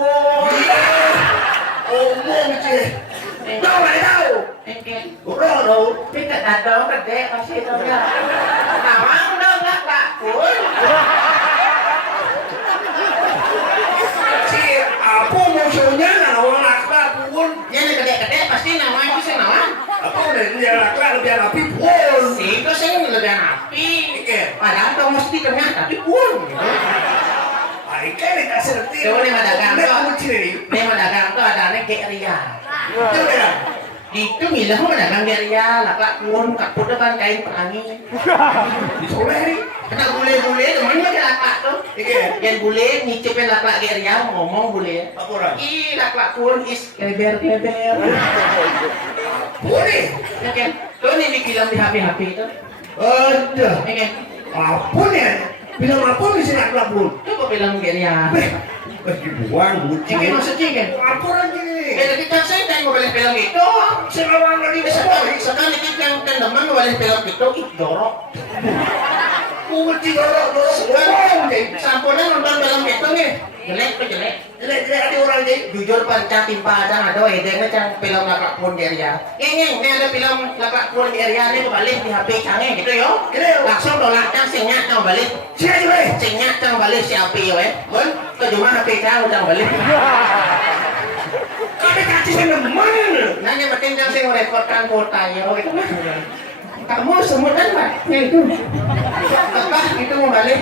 pun. Omong sih. Đâu lại đâu? Udah đâu? Kita datang gede masih itu ya. Nawang dong nggak Pak Pun. Si apa musuhnya nawang lakla pun? Ya gede-gede pasti nawang itu sih nawang. Apa udah dia lakla lebih rapi pun? Sih itu sih lebih rapi. Oke. Padahal dong mesti tengah tapi pun. Ike dikasih ngerti. Coba nih madagang tuh. Kunci nih. Nih madagang tuh ada nih kayak Ria. Itu kan. Itu milah mah dagang Ria, laklak pun kapur depan kain pelangi. Disoleh. Kena bule-bule temen mah laklak tuh. Ike. Yang bule nyicipin laklak Ria ngomong bule. Apa orang? Ih laklak pun is keber-keber. Boleh. Ya kan? Tuh nih di film di HP itu. Ada. Ya kan? Apa nih? Bilang apa di sini lakla pun? Coba film Ria. Dibuang buci. Ini maksudnya kan? Apa lagi? Tapi kan saya kan mau balik film itu. Sekarang lagi Sekali kita yang teman mau balik film itu, ih jorok. Kunci dorok Sekarang samponan nonton film itu nih. Jelek tuh jelek. Jelek ada orang jadi. Jujur pancang timpa aja ada edengnya cang film Laklak Pun di Area. Ini ada film Laklak Pun di Area ini kembali di HP canggih gitu yo. Langsung dolak cang singat cang balik. Siapa juga? Singat cang balik si api yo Bon, ke cuma HP cang udah balik. Kami kasih saya mana? Nah yang penting cang sing rekodkan kota yo gitu mah. Kamu semut kan Pak? Ya itu. Apa itu mau balik?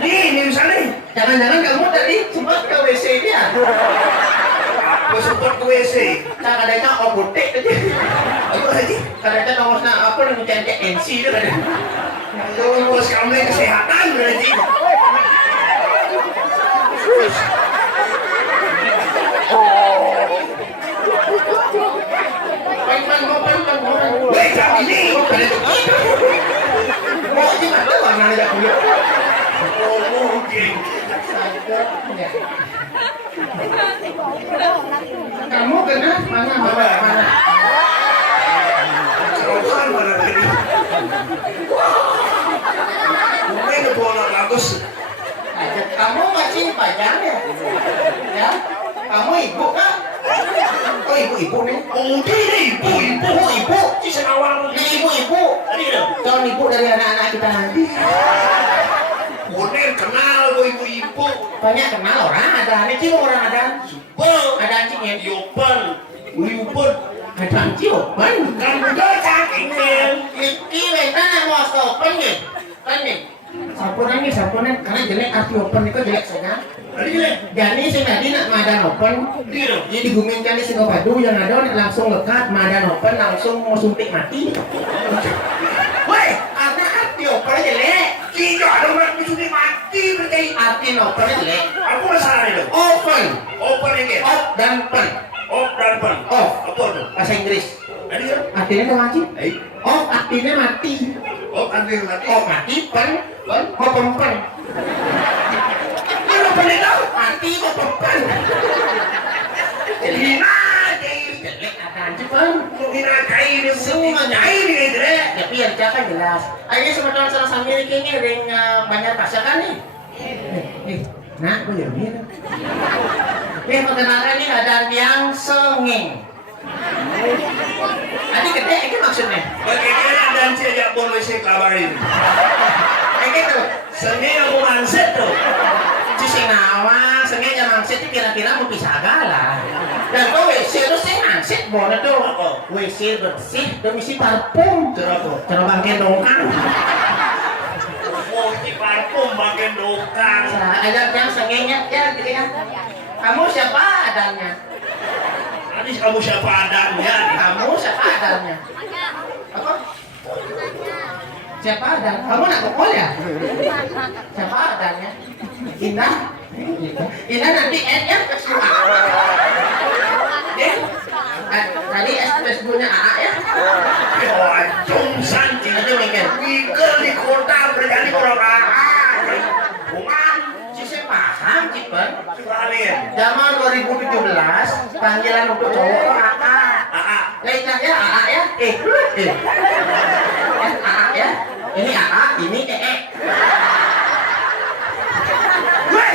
Ini misalnya. Jangan-jangan kamu tadi sempat ke WC dia. Aku sempat ke WC. Nah, kadang-kadang obotek aja. Apa lagi? Kadang-kadang ngomong apa nih mencari NC itu kadang. Itu ngurus kamu kesehatan berarti. Weh, kami ini. Mau aja mana warna ada kulit. Oh, mungkin. Kamu kenapa mana mana? Serokan mana lagi? Mungkin ke bola bagus. Kamu masih pajang ya? Ya? Kamu ibu kan? Oh ibu nih? Oh, ini ibu. Si senawang. Ini ibu. Tadi dong. Calon ibu dari anak-anak kita nanti. Bonen kenal gue ibu-ibu. Banyak kenal orang ada. Ini sih orang ada. Super. Ada anjingnya. Yopan. Uyupan. Ada anjing open. Kan udah cakingin. Iki mana mau open nih? Kan nih. Sampunan karena jelek arti open itu jelek saja. Tadi jelek. Jadi si Nadi nak madan open. Iya. Jadi digumingkan di Singapadu yang ada langsung lekat madan open langsung mau suntik mati. Woi, karena arti open jelek. Tidak ada orang bisa mati berarti. Arti open jelek. Aku masalah itu. Open, Open ini. off dan pen. Off dan pen. Off, Apa tuh? bahasa Inggris. Tadi kan? Artinya apa sih? Eh. Off artinya mati. Off nanti mati. Off mati, pen, open pen. Ini open itu. Mati open pen. Hina. Jelek ada anjing pen. Hina kain. Semua Kain ini jelek. Ya biar jangan jelas. Ayo sebetulnya salah sambil ini ring banyak pasca kan nih. Nah, gue jadi ini. Ini perkenalkan ini ada yang senging. Tadi gede, ini maksudnya. Bagaimana dan siapa boleh saya kabarin? Kayak gitu. Seni aku manset tuh. Si Singawa, senging yang mangsit itu kira-kira mau pisah galah. Dan tuh WC itu sih mangsit boleh tuh. WC bersih, tuh misi parfum. Terus bangke dongkang. Oh, ini parfum makin dokang. Ada yang sengingnya, ya gitu ya. Kamu siapa adanya? Tadi kamu siapa adanya? Kamu siapa adanya? Apa? Siapa adanya? Kamu nak pukul ya? Siapa adanya? Indah? Indah nanti N-nya S2. Tadi S2-nya AA ya? Oh, acung santi. Itu mikir. Mikir di kota berjadi orang AA. Bukan. Sisi paham, Cipen. Sekalian. Zaman 2017, panggilan untuk cowok itu AA. AA. Lainnya AA ya? AA ya? Ini AA, ini EE. Weh,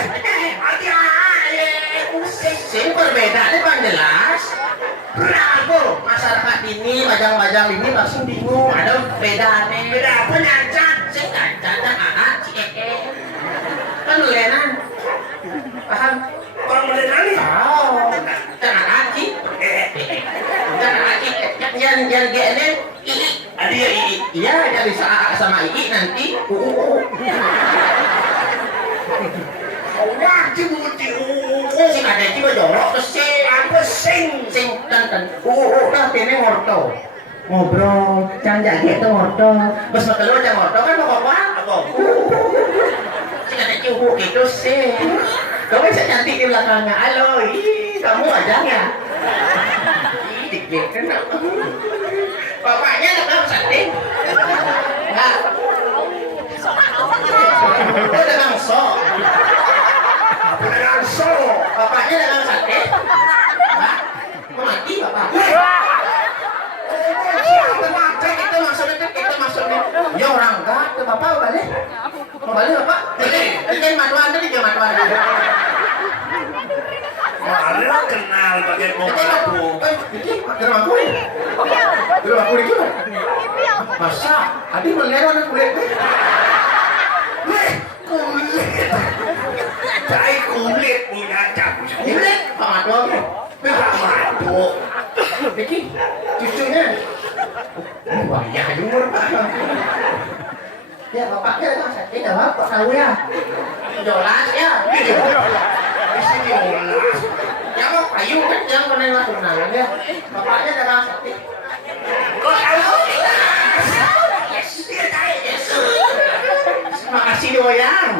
hati AA. Pusing. sing perbedaannya kan jelas. Bravo, masyarakat ini, bajang-bajang ini langsung bingung, ada bedanya. Beda apa nyancat? Sing cacat, anak, kan lenan. Paham? Orang melenan nih. Oh, jangan aci. Jangan aci. Yang gini, Adi ya ii. iya jadi sama Ii nanti. Wah, cibuti. Sing ada ciba jorok terus Apa sing? sing tantan. Dah ini ngorto. Ngobrol, jangan gitu ngorto. Bos kalau jangan ngorto kan mau apa? Apa? Sing ada cibu gitu sih. Kamu bisa cantik di belakangnya. Halo, kamu aja ya. Dikit kan. Bapaknya nggak tahu setting. Nggak. Dia dagang sok. Apa dengan so? Bapaknya dagang sate. Nggak. Mau mati bapak. Siapa mati? Kita maksudnya. Ya orang enggak. Ke bapak balik. Mau balik bapak. Ini maduan tadi dia maduan. Malah kenal bagian mau aku. Di rumahku ini. Di rumahku ini juga. Masa? Adi melihat anak kulit. Kulit. Cai kulit punya cap. Kulit? Pak Madon. Madu. Vicky, cucunya. Wah, ya umur Pak. Ya, bapaknya kan sakit, ya bapak tahu ya. Jolas ya. Di sini olah. Ya mau kayu kan yang pernah tunangan ya. Bapaknya dagang sakit. Kok tahu? Yes, dia tahu yes. Terima kasih doyang.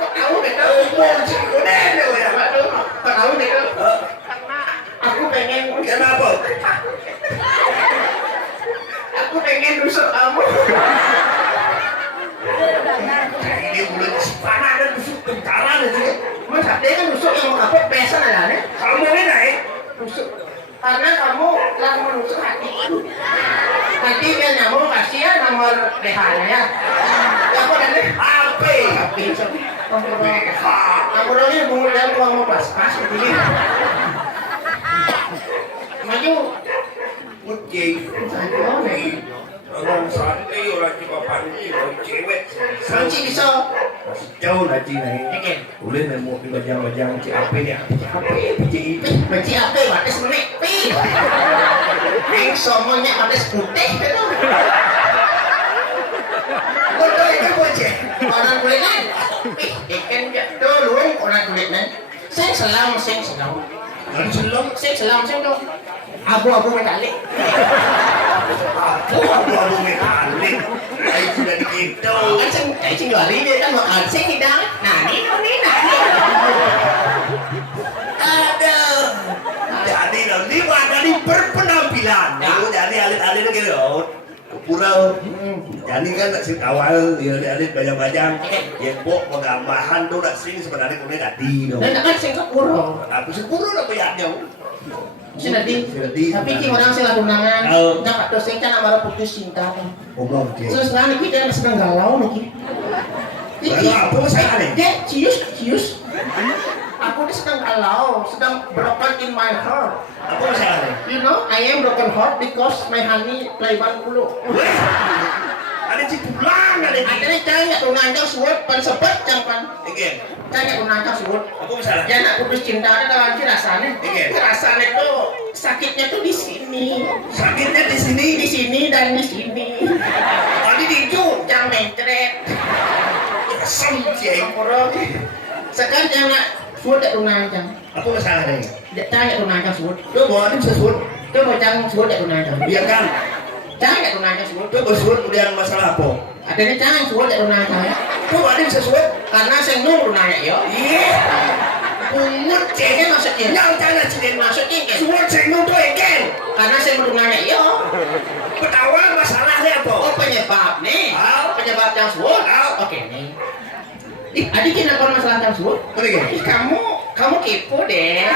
Kok tahu betul? Umur si kudet ya. Waduh, kok tahu betul? Karena aku pengen. Kenapa? Aku pengen rusuk kamu. Ini mulut panah dan busuk tentara itu. Mas dia kan rusuk yang mau kapok biasa ada nih. Kamu ini naik. Rusuk. Karena kamu telah menusuk hatiku. Nanti dia nyambung kasih ya nomor BH-nya ya. Ya aku ada nih. HP. Nomor ini bunga dalam uang mau pas begini. Maju. Oke. Orang santai orang cuma panci orang cewek. Kunci bisa. Masih jauh nanti naik. Oke. Boleh nemu di bajang-bajang si apa ya? PCI. Benci apa ya? Batas menik. Yang somonya batas putih gitu. Betul itu bocah. Orang kulitnya. Ikan gitu luang orang kulitnya. Sing selam. Dan selong Sing selam tuh. Abu-abu metalik. abu-abu metalik. Ay, sudah begitu. Kan sing jual ini kan makan sing hidang. Nah, ini. Aduh. Jadi nanti dari berpenampilan. Jadi alit-alit gitu. Pura. Jadi kan si kawal alit bajang-bajang. Yang bok pengambahan tuh nak sing sebenarnya kuning tadi. Dan kan sing kepuro. Tapi si pura apa ya jauh. Sinadi. Tapi ki orang sing lagunangan. Jangan tuh sing kan amara putus cinta. Omong ke. Terus nah niki dia sedang galau niki. Lalu apa saya aneh? Dia cius. Aku ini sedang galau, sedang broken in my heart. Apa saya aneh? You know, I am broken heart because my honey playban dulu. Ada si pulang ada di. Akhirnya tanya tunangan suwet pan sepet jangan. Again. Tanya tunangan suwet. Apa masalah? Ya nak putus cinta ada dalam rasanya. Iya. Rasanya tuh sakitnya tuh di sini. Sakitnya di sini. Di sini dan di sini. Tadi di itu. Jangan mencret. Sampai. Sekarang jangan suwet tak tunangan. Apa masalahnya? Tanya tunangan suwet. Tuh bawa ini sesuatu. Tuh mau jangan suwet tak tunangan. Biarkan. Jangan tunangan suwet. Tuh bersuat kemudian masalah apa? Adanya jangan suwet tak tunangan. Tuh ada yang sesuatu. Karena saya nunggu nanya yo. Iya. Umur Ini maksudnya. yang tanah cilen Maksudnya kan. suat saya nunggu again. Karena saya mau nanya yo. Ketahuan masalahnya apa? Oh penyebab nih. Ah. Penyebab yang suwet. Ah. Oke nih. Adik kenapa masalah yang suwet? Oke. Kamu kepo deh.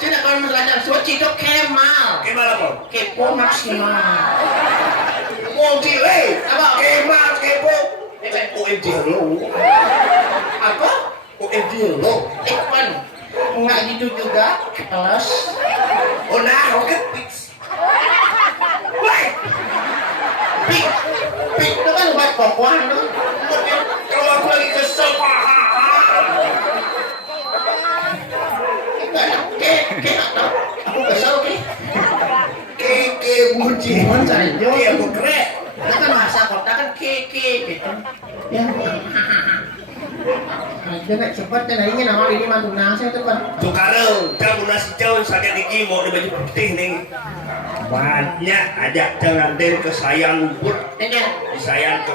Cina kalau masalah yang suwet itu Kemal. Gimana apa? Kepo maksimal. Mau cile? Apa? Kemal kepo. OMG lo. Apa? OMG lo. Ekman. kayak gitu juga keles. Oh nah, oke fix. Woi, Pik, pik itu kan buat kokohan tuh. kalau aku lagi kesel, Ke atau aku kesel ke. keke bunci. Cuman saya jo. Iya, aku keren. Itu kan bahasa kota kan ke gitu. Ya. Jangan cepat dan ini nama ini mantu nasi itu kan. Sekarang kamu nasi jauh saja di mau di baju putih nih. Banyak ajak jangan den ke sayang lumpur, Ini. sayang ke